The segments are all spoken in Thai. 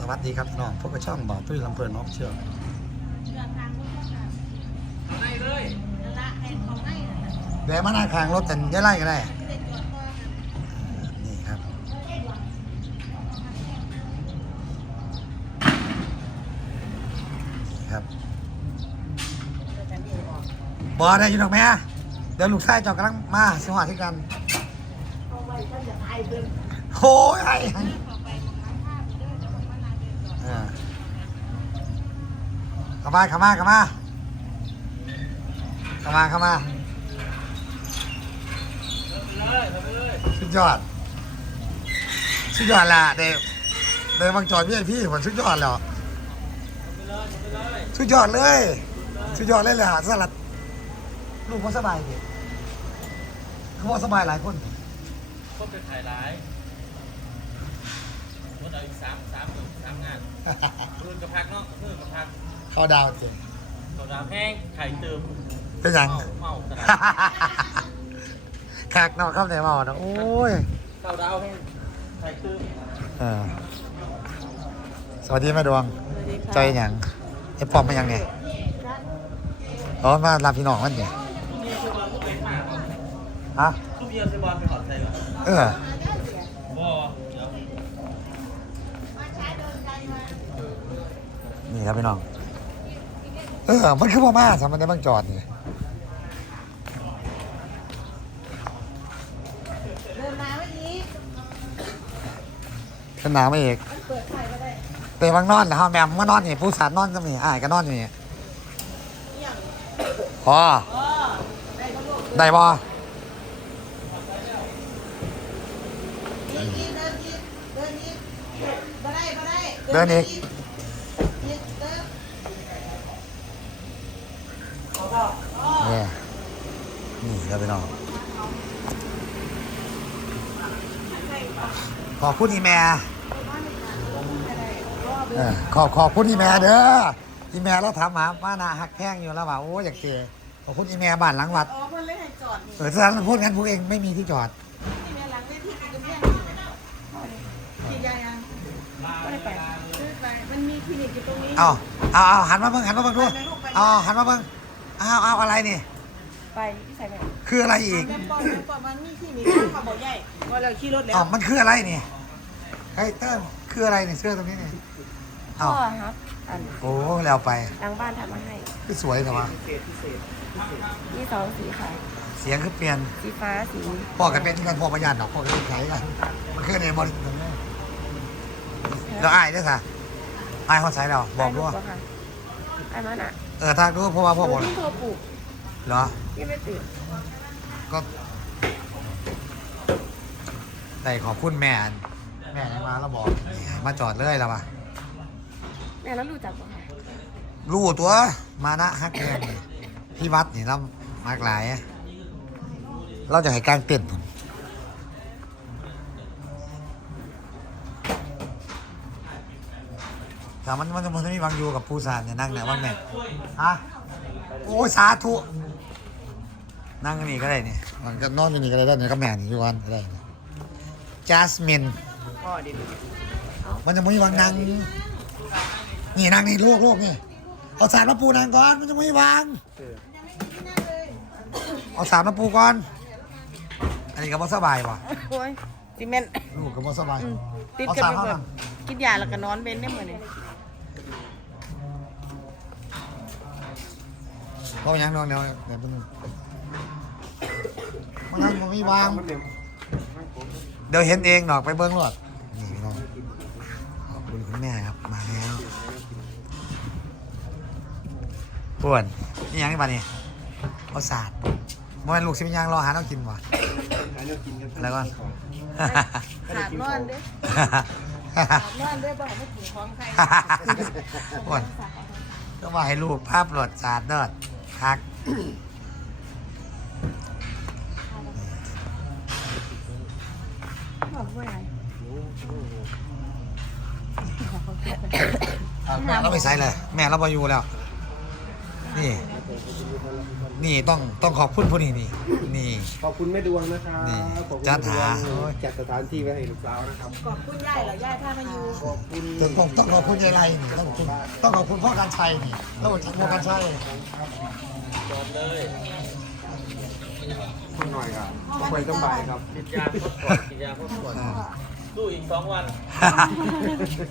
สวัสดีครับน้องพวกกระช่องบ่าวตุ้ยลำเพลินน้องเชื่อเดินทางรถก็ค่ะในเลยนั่นละแทนของให้นั่นน่ะเดี๋ยวมาหน้าทางรถแต่ยายไล่ก็ได้ นี่ครับ นี่ครับจะดีออกบอได้อยินหรอกแม่เดี๋ยวลูกชายจอกำลังมาสวัสดีกันเอาไว้ก็จะไอเดินโอ้ยไอ้ เข้าไปมองน้ำท่าไปเดินแล้วมันนาเดินจอด เออ เข้ามาเข้ามาเข้ามาเข้ามาเข้ามาเลยทำไปเลยสุดยอดสุดยอดละเดวเดวบางจอดพี่พี่ผมสุดยอดแล้วทำไปเลยทำไปเลยสุดยอดเลยสุดยอดเลยแหละสลัดลูกเขาสบายดิเขาบอกสบายหลายคนก็เป็นถ่ายร้ายรถเอาอีกสามสามหนึ่งสามงานรุ่นกับพักเนาะเพิ่มกับพัก เขาดาวเต็มตัวดาวแห้งไข่เติมเป็นยัง เมาเมาตลาดขากนอกเข้าในมานะโอ้ยข้าวดาวแห้งไข่เติมเออสวัสดีแม่ดวง ใจหยังไอ้ปอมมายังเนี่ยอ๋อมารับพี่น้องมันเนี่ยนี่คือบอลก็เป็นมากฮะทุกเยียร์คือบอลไปหอดใจก่อนเออบ่เดี๋ยวมาใช้เดินไกลมานี่ครับพี่น้อง เออ มันคือพ่อมาสามันได้บางจอดนี่เดินมาเมื่อกี้เป็นหนาไม่เอกมันเปิดไฟก็ได้เตะบางนอนนะฮะแมมมานอนนี่ผู้สารนอนก็มีอ้ายก็นอนอยู่นี่อย่างพออ๋อได้ก็ลูกได้บ่อีกอีกเดินอีกเดินอีกบ่ได้บ่ได้อีก เดินเนี่ยนี่ครับพี่น้องขอบคุณอีแม่เออขอบขอบคุณอีแม่เด้ออีแม่เราถามหาว่านาหักแพงอยู่แล้วว่าโอ้อยากเจอขอบคุณอีแม่บ้านหลังวัดอ๋อมันเลยให้จอดนี่เออถ้าเราพูดงั้นพวกเองไม่มีที่จอดนี่แม่หลังเวทีกินเลี้ยงฉีดยายังก็ได้ไปซื้อไปมันมีคลินิกอยู่ตรงนี้เอาเอาเอาหันมาเบิ่งหันมาเบิ่งดูเอาหันมาเบิ่งเอาเอาอะไรนี่ ไปที่ใส่แม่คืออะไรอีกแม่ปอมแม่ปอมมันมีคลินิกเขาบอกใหญ่ว่าเราขี่รถแล้วอ๋อมันคืออะไรนี่ไอ้เติ้มคืออะไรนี่เสื้อตรงนี้นี่พ่เอาอครับอันโอ้แล้วไปทางบ้านทำมาให้คือสวยแต่ว่ามีสองสีค่ะเสียงคือเปลี่ยนสีฟ้าสีพ่อกันเป็นกันพ่อประหยัดดอกพ่อกันขายกันมันคือในบริษัทนี้แล้วอายด้วยค่ะอายเขาใช้เราบอกด้วยไค่ะไอ้มันอะ เออทางด้วยเพราะว่าพ่อบอกหนูที่โทรปลูกเหรอ ที่ไม่ตื่นก็แต่ขอบคุณแม่อันแม่ยังมาแล้วบอกนี่มาจอดเลยแล้วป่ะแม่แล้วรู้จักปะค่ะรู้ตัวมานะฮักแกงนี่ที่วัดนี่เรามากหลาย เราจะให้กลางเต็นท์ แต่มันมันมันจะมีบางอยู่กับผู้สานเนี่ยนั่งเนี่ยว่างแม่ฮะโอ้ยสาธุนั่งนี่ก็ได้นี่มันก็นอนอยู่นี่ก็ได้เนี่ยก็แม่นี่อยู่วันก็ได้จัสมินพ่อดิมันจะมีวางนางนี่นางนี่ลูกลูกนี่เอาสารมาปูนางก่อนมันจะไม่วาง เอาสารมาปูก่อน อันนี้ก็บ่สบายป่ะโอ้ยซีเมนต์ลูกก็บ่สบาย ติดเอากันสารไปเข้าหมมาดกินยาแล้วก็นอนเว้นได้หมดเลย เพราะยังนอนเดียวเดี๋ยวมันมันยังบ่มีวางเดี๋ยวเห็นเองดอกไปเบิ้งรถนี่พี่น้องขอบคุณคุณแม่ครับมาแล้วป่วนนี่ยังไงบ้านี่เอาศาสตร์มันลูกสิบยังรอหาน้องกินวะแล้วก็ขาดนอนเด้ขาดนอนเด้บ่ให้ถึงของใครป่วนก็มาให้ลูกภาพหลอดศาสตร์เนิด คักบอกว่าอะไรแม่เราไปใส่เลยแม่เราไปอยู่แล้ว นี่ นี่ต้องต้องขอบคุณผู้นี้นี่ นี่ ขอบคุณแม่ดวงนะครับนี่ขอบคุณจัดหา แม่วงจัดสถานที่ไว้ให้ลูกสาวนะครับขอบคุณยายเหรอยายพามาอยู่ขอบคุณต้องต้องต้องขอบคุณยายไรนี่ต้องขอบคุณต้องขอบคุณพ่อการชัยนี่ต้องขอบคุณพ่อการชัย จอดเลยคุณหน่อยครับขอบคุณสบายครับกินยาพักผ่อนกินยาพักผ่อนสู้อีกสองวัน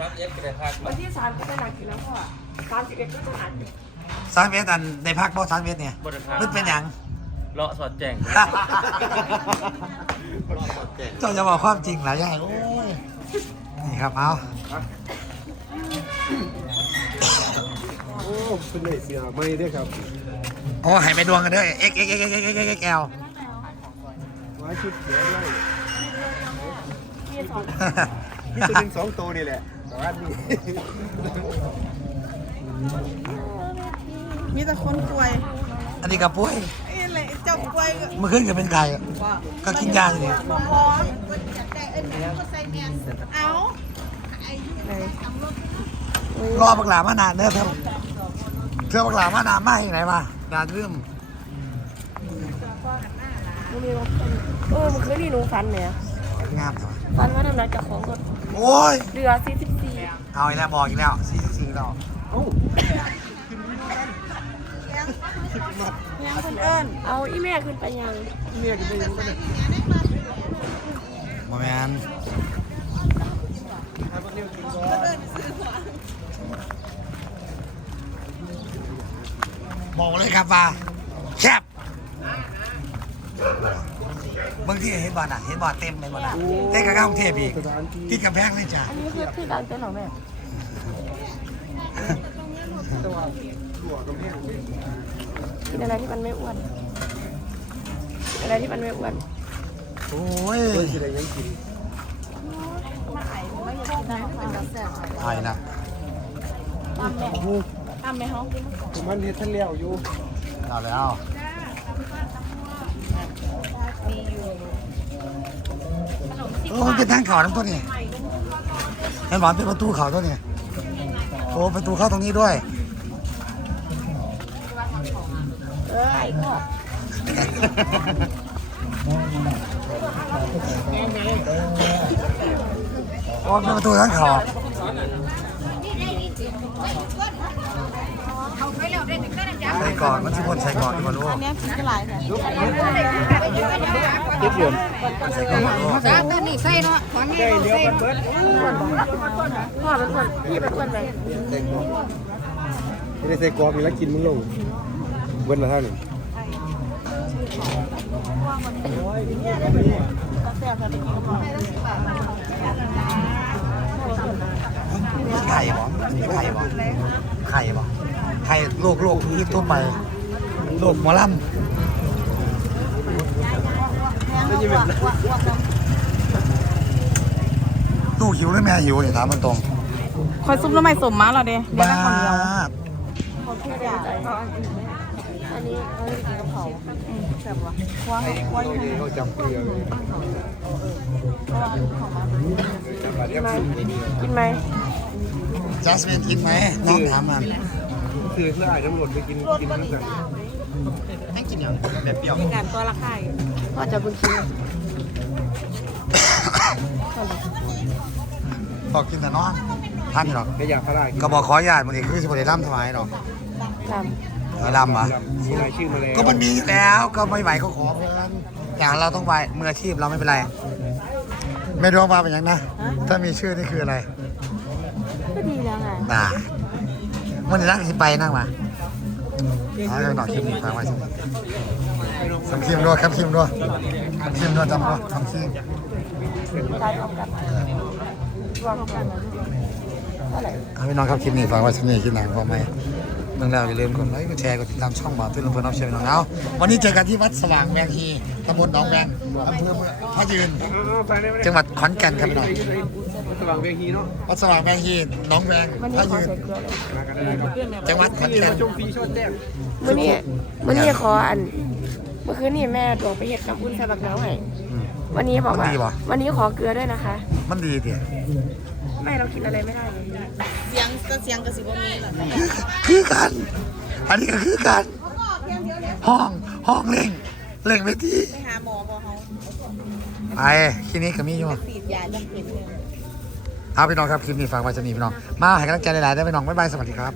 ครับเอฟก็ได้พักวันที่สามก็จะหนักอยู่แล้วพ่อสามสิบเอ็ดก็จะหนักสามเมตรอันในพักบ่สามเมตรเนี่ยบริพักมันเป็นหยังเลาะสอดแจ้งเจ้าจะบอกความจริงหลายอย่างโอ้ยนี่ครับเอาโอ้คุณได้เสียไม่ด้วยครับ โอ้ให้ไปดวงกันเด้อ x x x x x x x l ไว้ชุดเขียวด้วยพี่สอนนี่จะเป็นสองตัวนี่แหละแต่ว่านี่มีแต่คนป่วยอันนี้กับปุ้ยไอ้อะไรเจ้าป่วยเมื่อคืนก็เป็นไก่ก็กินยาอยู่นี่บ่พออยากได้เอ็นเดียวก็ใส่แมสเอาไอ้รอบักหลามานานเด้อครับเพื่อบักหลามานานมากที่ไหนมา ดานเรื่องหนูมีรถเออเมื่อคืนนี่หนูฝันเนี่ยงามจังฝันว่าทำลายจากของรถโอ้ย เรือสี่สิบสี่เอาอีกแล้วบอกอีกแล้วสี่สี่แล้วเอ้ายังคนเอิ้นเอาอีแม่ขึ้นไปยังเนี่ยก็ไม่ยังก็ได้โมแมน บอกเลยครับว่าแคบบางที่เห็นบอลอะเห็นบอลเต็มเลยบอลอะเต้นกับกรุงเทพอีกสถานที่ที่กำแพงเลยจ้ะอันนี้คือที่ร้านเต้นเหรอแม่ตัวตัวกำแพงกินอะไรที่มันไม่อ้วนกินอะไรที่มันไม่อ้วนโอ้ยเพื่อนที่ไหนยังกินไอ้นะ ตามแม่ตามแม่ห้องกินผมมันเฮ็ดท่านแล้วอยู่เอาแล้วโอ้มันเป็นทางเขาทั้งตัวนี่เห็นบอลเป็นประตูเขาตัวนี่โอ้ประตูเข้าตรงนี้ด้วยเออไอ้พ่อโอ้เป็นประตูทางเขาใส่ ก่อนมันสิพ่นใส่ก่อนดีกว่าลูกอันเนี้ยกินก็หลายค่ะเก็บเหรียญใส่ก่อนลูกจ้าตัวนี้ใส่เนาะของได้นี้เลี้ยวกันเบิดพ่อเป็นคนพี่เป็นคนไปไม่ได้ใส่กรอบมีแล้วกินมึงลงเบิดละท่านไข่บ่มีไข่บ่ไข่บ่ ไข่ลูกลูกที่ทุ่มไปลูกหมอลำลูกหิวหรือแม่หิวเนี่ยถามมันตรงคอยซุปแล้วไม่สมมาหรอเด้เดี๋ยวบ้านะคนเดียวอันนี้เอ้ยกินกะเพราแซ่บว่ะควงควงอยู่เขาจับเกลือเลยกินไหมจัสมินกินไหมน้องถามมัน คือเพื่อไอ้ตำรวจไปกินกินด้วยกันให้กินอย่างแบบเปรี้ยวมีการตัวละไข่พ่อจะบุญชิ้นบอกกินแต่น้องท่านนี่หรอกไม่อยากพลาดก็บอกขอญาติมันเองคือสิบได้ร่ำถวายหรอกทเออร่ำเหรอมีรายชื่อมาแล้วก็มันมีอยู่แล้วก็ไม่ไหวก็ขอเพื่อนอย่างเราต้องไหวมืออาชีพเราไม่เป็นไรไม่รู้ว่าเป็นยังนะ ถ้ามีชื่อนี่คืออะไรำก็ดีแล้วไงน่า มันจะนั่งที่ไปนั่งมาเอาเรื่องหน่อยคลิปนี้ฟังไว้สิสำคิมด้วยครับคิมด้วยคำคิมด้วยจำด้วยคำคิมการออกกันรวมกันเท่าไหร่เอาพี่น้องครับคลิปนี้ฟังไว้สินี่คลิปหนังพอไหม เรื่องแล้วอย่าลืมกดไลค์กดแชร์กดติดตามช่องหมาตุ้นลำเพลินน้องเชียร์พี่น้องเอาวันนี้เจอกันที่วัดสว่างแมงฮีตำบลหนองแวงอำเภอเมืองพระยืน จังหวัดขอนแก่นครับพี่น้องสว่างเวทีเนาะวัดสว่างแมงฮีหนองแวงวันพนี้ระขอยืนใส่เกลือเลยมากันได้ครับจังหวัดขอนนี่แก่นมาชมฟรีชดแจ้งมื่อนี้มื่อนี้ขออันเมื่อคืนนี่แม่บอกไปเห็ดกับคุณใส่บักน้ำให้อืมวันนี้บอกมันว่าดีปะวันนี้ขอเกลือด้วยนะคะ มันดีดิ ไม่เรากินอะไรไม่ได้เลยเสียงก็เสียงก็สิบ่มีหรอกคือกัน อันนี้ก็คือกันเขาบอกห้องห้องเล่งเล่งไปที่ไปหาหมอบ่เขาไปคลินิกก็มีอยู่ฉีดยาจังเป็นเลยเอาพี่น้องครับคลิปนี้ฝากไว้จะนีพี่น้อง มาให้กำลังใจหลายๆได้พี่น้องบ๊ายบายสวัสดีครับ